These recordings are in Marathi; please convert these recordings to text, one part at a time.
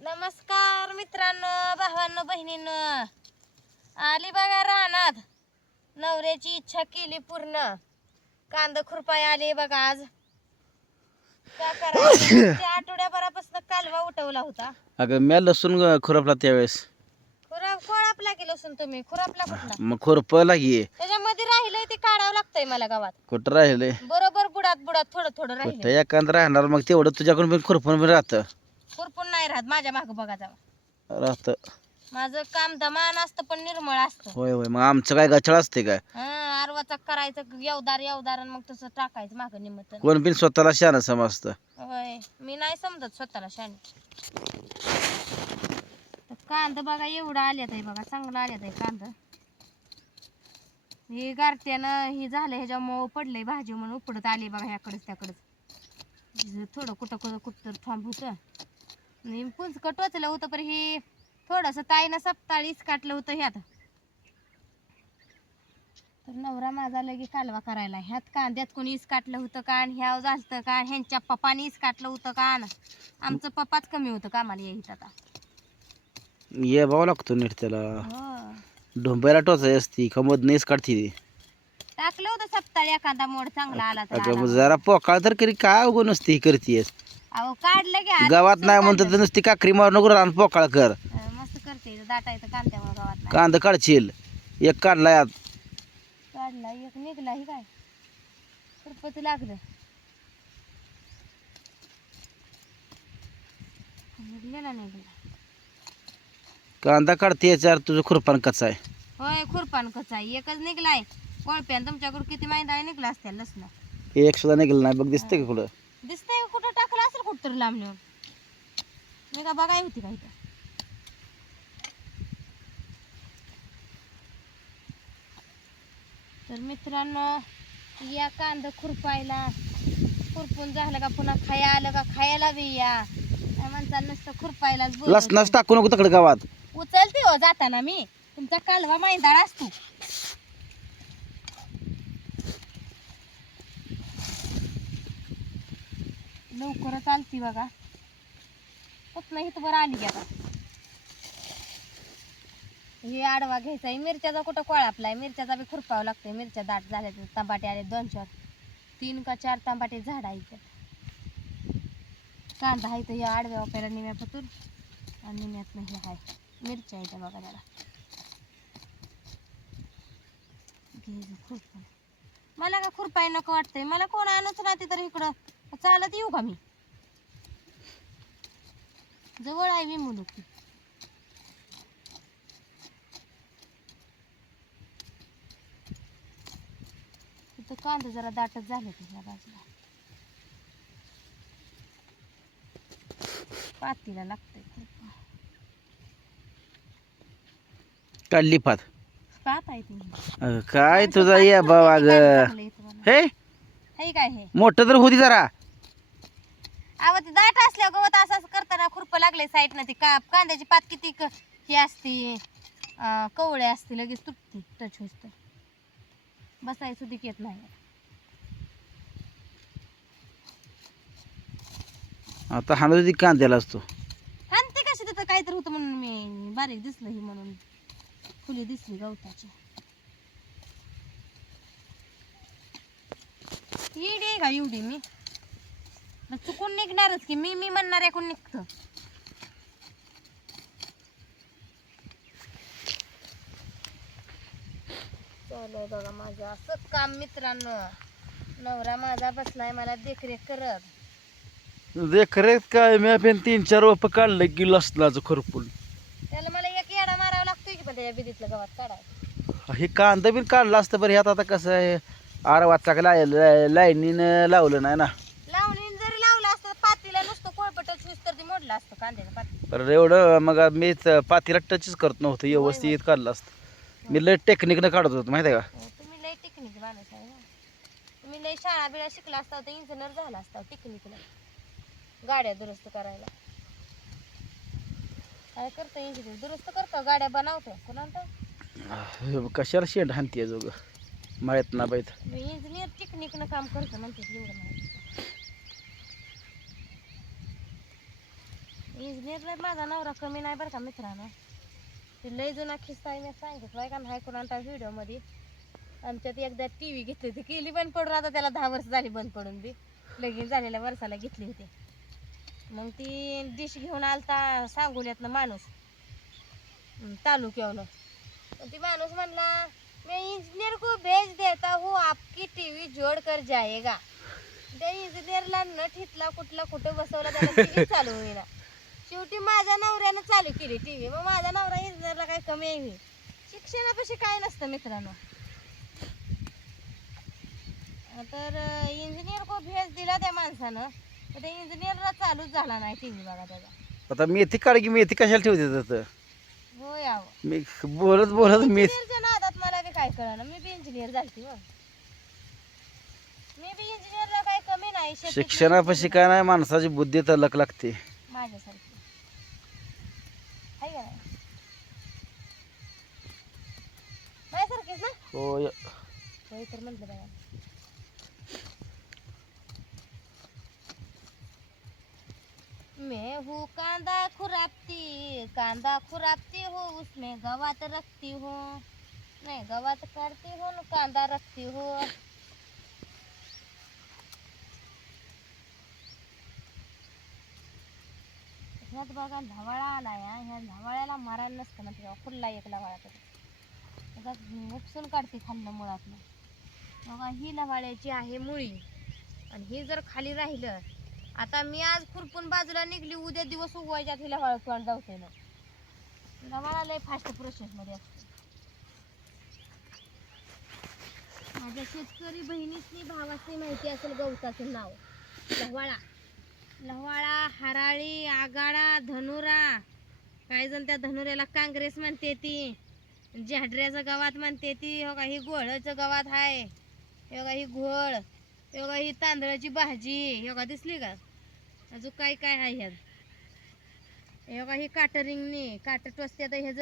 नमस्कार मित्रांनो भावांनो बहिणींनो. आली बघा रानात. नवऱ्याची इच्छा केली पूर्ण. कांदा खुरपाय आली बघा आज. काय करायचं? आठवड्याभरापासून कालवा उठवला होता. अगं म्या लसूण ग- खुरपला त्यावेळेस. खुराप कोळापला गेलो असून तुम्ही? खुरापला कुठला? मग खुरपला की. त्याच्यामध्ये राहिलंय ते काढावं लागतंय मला गावात. कुठं राहिले बरोबर बुडात बुडात थोडं थोडं कुठं राहिलं एखादं राहणार मग तेवढं तुझ्याकडून पण खुरपून पण राहतं. खुरपून नाही राहत. माझ्या माग बघा जावा राहतं. माझं काम दमान असतं पण निर्मळ असतं. होय होय. मग आमचं काय गचळ असते काय? हा आरवाचा करायचं येवदार येवदार आणि मग तसं टाकायचं माग निमित्त कोण बिन स्वतःला शान समजतं. होय. मी नाही समजत स्वतःला शाने तर कांदा बघा एवढा आल्यात आहे बघा. चांगला आल्यात आहे कांदा. हे गारट्यानं हे झालं ह्याच्यामुळं पडलंय भाजी म्हणून. उपडत आली बघा ह्याकडंच त्याकडंच. थोडं कुठं कुठं कुठं थांब होतं आणि पुंचकं टोचलं होतं पण हे थोडंसं ताईनं सप्ताळीच काटलं होतं ह्यात तर नवरा माझा लगे कालवा करायला. ह्यात कांद्यात कोणी इस काटलं होतं का आणि ह्या झालतं का ह्यांच्या पप्पाने इस काटलं होतं का आणि आमचं पप्पाच कमी होतं कामाला येईत आता. ये बावा लागतो नीट त्याला. हो. ढोंबायला टोचाय असती कमोद नेस काढती ती. टाकलं होतं सप्ताळी एखादा मोड चांगला आला तर अगं आला. मग जरा पोकाळ तर करी काय उगं नुसती करतीयस. अहो काढलं गावात नाही म्हणतात काढलं. तर नुसती काकरी मारू नको रान पोकाळ कर. मस्त करते दाटा येतं कांद्यामुळे गावात नाही. कांदा काढशील. एक काढलाय आत काढला एक निघला ही काय? लागलं. निघलेला निघला कांदा काढते याच्यावर तुझं खुरपान कचा आहे? होय खुरपान कचा एकच निघलाय. कोळप्यान तुमच्याकडे किती मैदा निघला असत्या लसण? हे एक सुद्धा निघालं नाही. बघ दिसते का कुठं दिसतंय का कुठं टाकलं असेल कुठं तरी लांब नेऊन. मी का बघाय होती का इथं? तर मित्रांनो या कांदा खुरपायला खुरपून झालं का पुन्हा खाया आलं का खायला बी या. माणसाला नुसतं खुरपायलाच. लसणाच टाकू नको तिकडे गावात. उचलते हो जाताना मी. तुमचा कालवा मैदाळ असतो. लवकरच आलती बघा. कुठनं इथं बरं आली की आता? हे आडवा घ्यायचा आहे. मिरच्याचा कुठं कोळापलाय मिरच्याचा बी खुरपावं लागतंय. मिरच्या दाट झाल्या तर तांबाटे आले दोन चार तीन का चार तांबाटे झाड आहे कांदा आहे तर हे आडव्या वापरायला निम्या पतूर आणि निम्यात नाही आहे. मिरच्या आहेत बघा त्याला. घे खुरपा मला का खुरपाय नको वाटतंय? मला कोण आणच नाही तर इकडं? चालत येऊ का मी? जवळ आहे मी मुलूक. तिथं कांदा जरा दाटच झाले तुझ्या बाजूला. पातीला लागतंय काढली पात आहे अगं काय तुझा या बाबा ग. हे? हे काय हे? मोठं तर होती जरा. अहो ते दाट असल्या गवत असं असं करताना खुरप लागले साईडनं. ती का कांद्याची पात किती क- हे असते अं, कवळे असते लगेच तुटते टच होत. बसाय सुद्धा येत नाही. आता हाणत होती कांद्याला असतो. आणि ते कशी तिथं काहीतरी होतं म्हणून मी बारीक दिसलं ही म्हणून. फुली दिसली गवताची. आहे का एवढी मी? मग चुकून निघणारच की मी मी म्हणणार आहे कोण निघतं. चालू बघा माझं असंच काम मित्रांनो. नवरा माझा बसलाय मला देखरेख करत. देखरेख काय? मी आपण तीन चार रोप काढलं की लसणाचं खुरपून. त्याला मला एक येडा मारावा लागतोय की पण त्याच्या बिदीतलं गवत काढाय हे कांदा बिन काढलं असतं बरं ह्यात आता कसं आहे? आरवाचा लाईनीनं लावलं नाही ना लावणी जरी लावलं असतं पातीला नुसतं कोळपटच वीस तर ते मोडलं असतं बरं एवढं मग मी पातीला टचच करत नव्हतं व्यवस्थित काढलं असतं. मी लय टेक्निकनं काढत होतो माहिती आहे का? हो, तुम्ही लय टेक्निक बांधायचं आहे ना. तुम्ही लय शाळा बिळा शिकला असता तर इंजिनियर झाला असता टेक्निकला गाड्या दुरुस्त करायला. काय करतो इंजिनियर दुरुस्त करतो गाड्या बनवतो कोणाला कशाला शेंड हानतीये जोग माहीत ना बाईत. इंजिनियर टेक्निकनं काम करतो म्हणते एवढं माहिती. इंजिनियरला माझा नवरा कमी नाही बरं का मित्रांनो. ते लय जुना खिस्सा आहे मी सांगितलं का? नाही आता व्हिडिओमध्ये. आमच्यात एकदा टी व्ही घेतली होती. केली बंद पडून आता त्याला दहा वर्ष झाली बंद पडून ती लगीन झालेल्या वर्षाला घेतली होती. मग ती डिश घेऊन आलता सांगोल्यातनं माणूस. तालुक्यावनं. मग ती माणूस म्हणला मैं इंजीनियर को भेज देता हूँ आपकी टी व्ही जोड कर जाएगा. त्या इंजिनियरला न ठितला कुठला कुठं बसवला त्याला चालू होईना. शेवटी माझ्या नवऱ्यानं चालू केली टीव्ही. मग माझा नवरा इंजिनियरला काय कमी आहे होई. शिक्षणापाशी काय नसतं मित्रांनो. तर इंजिनियर को भेज दिला त्या माणसानं. तर त्या इंजिनियरला चालूच झाला नाही टीव्ही बघा त्याचा. आता मेथी काढ की मेथी कशाला ठेवते तर हो यावं मी बोलत बोलत मेथी इंजिनियरच्या नादात मला बी काय कळलं मी बी इंजिनियर झालती मी बी इंजिनियरला काय कमी नाही. शिक्षणापाशी काय नाही माणसाची बुद्धी तर लक लागते. माझ्यासारखी. ना हो य- तर म्हटलं बघा मैं हूँ कांदा खुरापती कांदा खुरापती हूँ उसमें गवात रखती हूँ। नहीं गवात काटती हूँ न कांदा रखती हूँ। ह्यात बघा ढवाळा आला या ह्या ढवाळ्याला मारायला नसतं ना तेव्हा खुल्ला एक लवाळा तरी उपसून काढते खाल्लं मुळातलं बघा ही लवाळ्याची आहे मुळी. आणि हे जर खाली राहिलं आता मी आज खुरपून बाजूला निघली उद्या दिवस उगवायच्यात ही लवाळ किंवा जाऊते ना. लवाळा लय फास्ट प्रोसेसमध्ये असते. माझ्या शेतकरी बहिणीची भावाची माहिती असेल गवताचं नाव. लवाळा. लवाळा हराळी आगाडा धनुरा. काही जण त्या धनुऱ्याला काँग्रेस म्हणते ती. झाडऱ्याचं गावात म्हणते ती हो का ही घोळचं गावात आहे हे बघा ही घोळ. हे बघा ही तांदळाची भाजी. हे बघा दिसली का? अजून काय काय आहे ह्यात? हे बघा ही काटरिंगनी काट टोचत्यात ह्याच.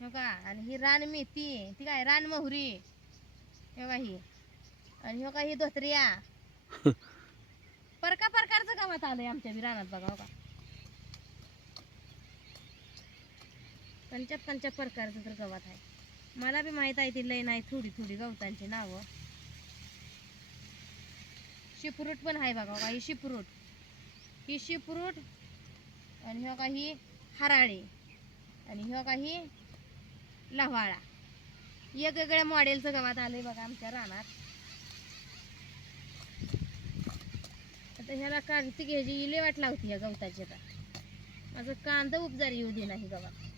हे बघा आणि ही रान मेथी ती काय रान मोहरी. हे बघा ही. आणि हे बघा ही धोत्रिया. परका प्रकारचं गावात आलंय आमच्या बी रानात बघा हो का पंच्या पंच्या प्रकारचं तर गवत आहे. मला बी माहीत आहे ती लय नाही थोडी थोडी गवतांची नावं. शिपरूट पण आहे बघा बघा ही शिपरूट. ही शिपरूट आणि हे काही हराळे हराळी आणि हे काही लव्हाळा वेगवेगळ्या मॉडेलचं गवत आलं आहे बघा आमच्या रानात. आता ह्याला कागदी घ्यायची इले वाट लावती या गवताची आता. माझं कांदा उपजार येऊ दे नाही गवत.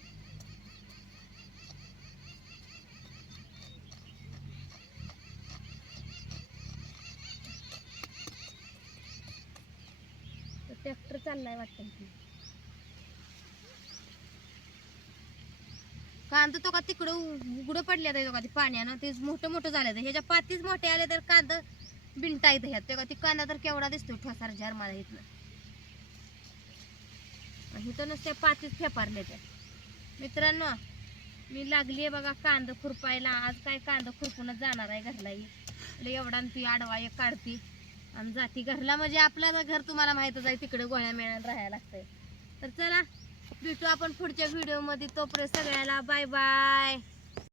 ट्रॅक्टर चाललाय वाटतं कांदा तो का तिकडं उघडं पडल्या तो का ते पाण्यानं. ते मोठं मोठं झालं ह्याच्या पातीच मोठे आले तर कांदा बिनता येतं ह्यात. का ती कांदा तर केवढा दिसतो ठोसार झार मला इथनं. आणि इथं नुसत्या पातीच फेपारले त्या मित्रांनो मी लागली आहे बघा कांदा खुरपायला. आज काय कांदा खुरपूनच जाणार आहे घरलाही. एवढा ती आडवा एक काढती. आणि जाती घरला म्हणजे आपलं घर तुम्हाला माहीतच आहे तिकडे गोळ्या मिळायला राहायला लागतंय. तर चला भेटू आपण पुढच्या व्हिडिओमध्ये तोपर्यंत सगळ्याला बाय बाय